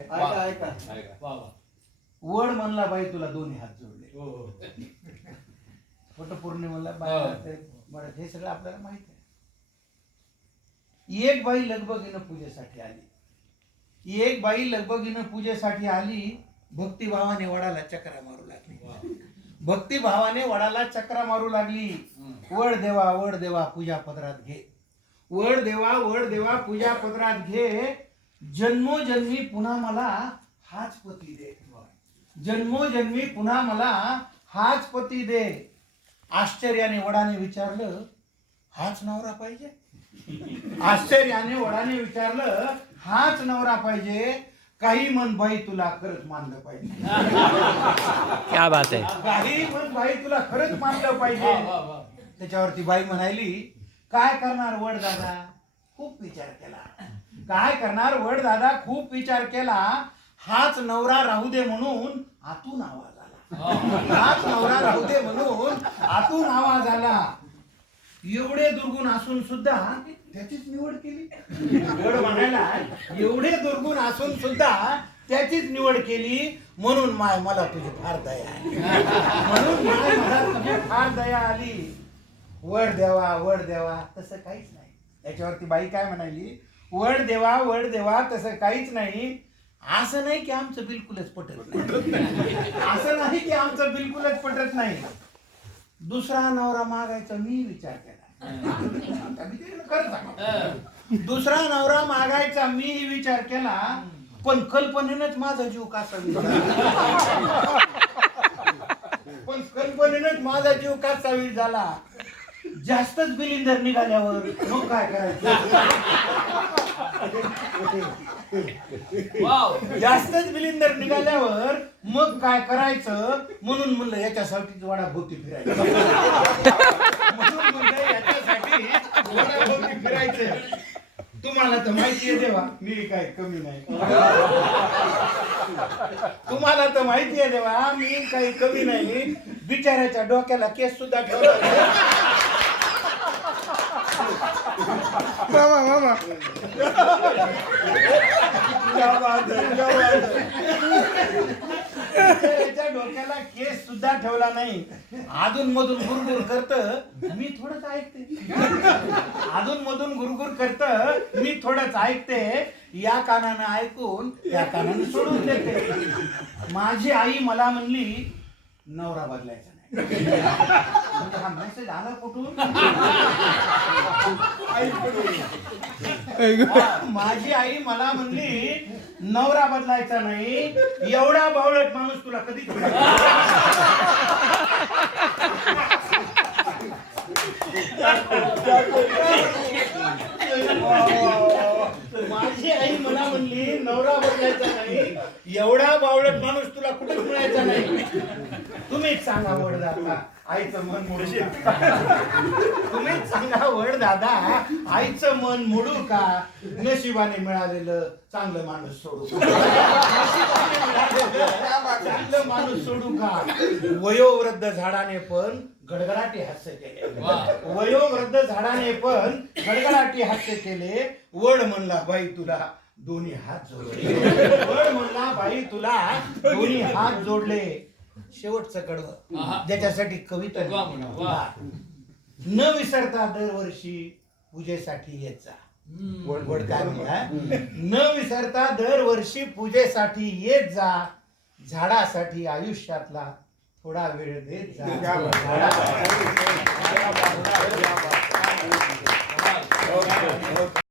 ऐका ऐका वड म्हणला बाई तुला दोन्ही हात जोडले. वटपौर्णिमेला बाई हे सगळं आपल्याला माहित आहे. एक बाई लगबगीनं पूजेसाठी आली. एक बाई लगबगीनं पूजेसाठी आली. भक्तिभावाने वडाला चक्रा मारू लागली. भक्तिभावाने वडाला चक्रा मारू लागली. वड देवा पूजा पदरात घे. वड देवा पूजा पदरात घे. जन्मोजन्मी पुन्हा मला हाच पती दे. जन्मोजन्मी पुन्हा मला हाच पती दे. आश्चर्याने वडाने विचारलं, हाच नवरा पाहिजे? आश्चर्याने वडाने विचारलं, हाच नवरा पाहिजे? काही मन बाई तुला खरंच मानलं पाहिजे. क्या बात आहे. काही मन बाई तुला खरंच मानलं पाहिजे. त्याच्यावरती बाई म्हणाली, काय करणार वड दादा? खूप विचार केला. काय करणार वड दादा? खूप विचार केला. हाच नवरा राहू दे म्हणून आतून आवाज आला. हाच नवरा राहू दे म्हणून आतून आवाज आला. एवढे दुर्गुण असून सुद्धा त्याचीच निवड केली. वड म्हणायला, एवढे दुर्गुण असून सुद्धा त्याचीच निवड केली. म्हणून माय मला तुझी फार दया आली. म्हणून माय मला तुझी फार दया आली. वड देवा तसं काहीच नाही. याच्यावरती बाई काय म्हणाली, वड देवा तसं काहीच नाही. असं नाही की आमचं बिलकुलच पटत नाही. असं नाही की आमचं बिलकुलच पटत नाही. दुसरा नवरा मागायचा मी विचार केला. दुसरा नवरा मागायचा मी विचार केला. पण कल्पनेनंच माझा जीव कासा पण कल्पनेनंच माझा जीव कासावीस झाला. जास्तच बिलिंदर निघाल्यावर मग काय करायचं? जास्तच बिलिंदर निघाल्यावर मग काय करायचं? म्हणून म्हणलं याच्यासाठी वडाभोवती फिरायचं. म्हणून म्हणलं याच्यासाठी वडाभोवती फिरायचं. तुम्हाला तर माहितीये देवा मी काय कमी नाही. तुम्हाला तर माहितीये देवा मी काही कमी नाही. बिचाऱ्याच्या डोक्याला केस सुद्धा ठेवला. मामा डोक्याला केस सुद्धा ठेवला नाही. अधून मधून गुरगुर करत मी थोडंच ऐकते. अधून मधून गुरगुर करत मी थोडंच ऐकते. या कानानं ऐकून या कानानं सोडून देते. माझी आई मला म्हणली, नवरा बदलायचा नाही. हा मेसेज आला कुठून? माझी आई मला म्हणली, नवरा बदलायचा नाही. एवढा बावळट माणूस तुला कधीच माझी आई मला म्हणली, नवरा बदलायचा नाही. एवढा बावळट माणूस तुला कुठेच मिळायचा नाही. तुम्हीच सांगा वड दादा आईचं मन मोडू का? तुम्हीच सांगा वड दादा आईचं मन मोडू का? नशिबाने मिळालेलं चांगलं माणूस सोडू चांगलं माणूस सोडू का? वयोवृद्ध झाडाने पण गडगडाटी हास्य केले. वयोवृद्ध झाडाने पण गडगडाटी हास्य केले. वड म्हणला बाई तुला दोन्ही हात जोडले. वड म्हणला बाई तुला दोन्ही हात जोडले. शेवटचं कडवं ज्याच्यासाठी कविता न विसरता दरवर्षी पूजेसाठी येत जा. वड काय म्हणा, न विसरता दरवर्षी पूजेसाठी येत जा. झाडासाठी आयुष्यातला थोडा वेळ देत जा.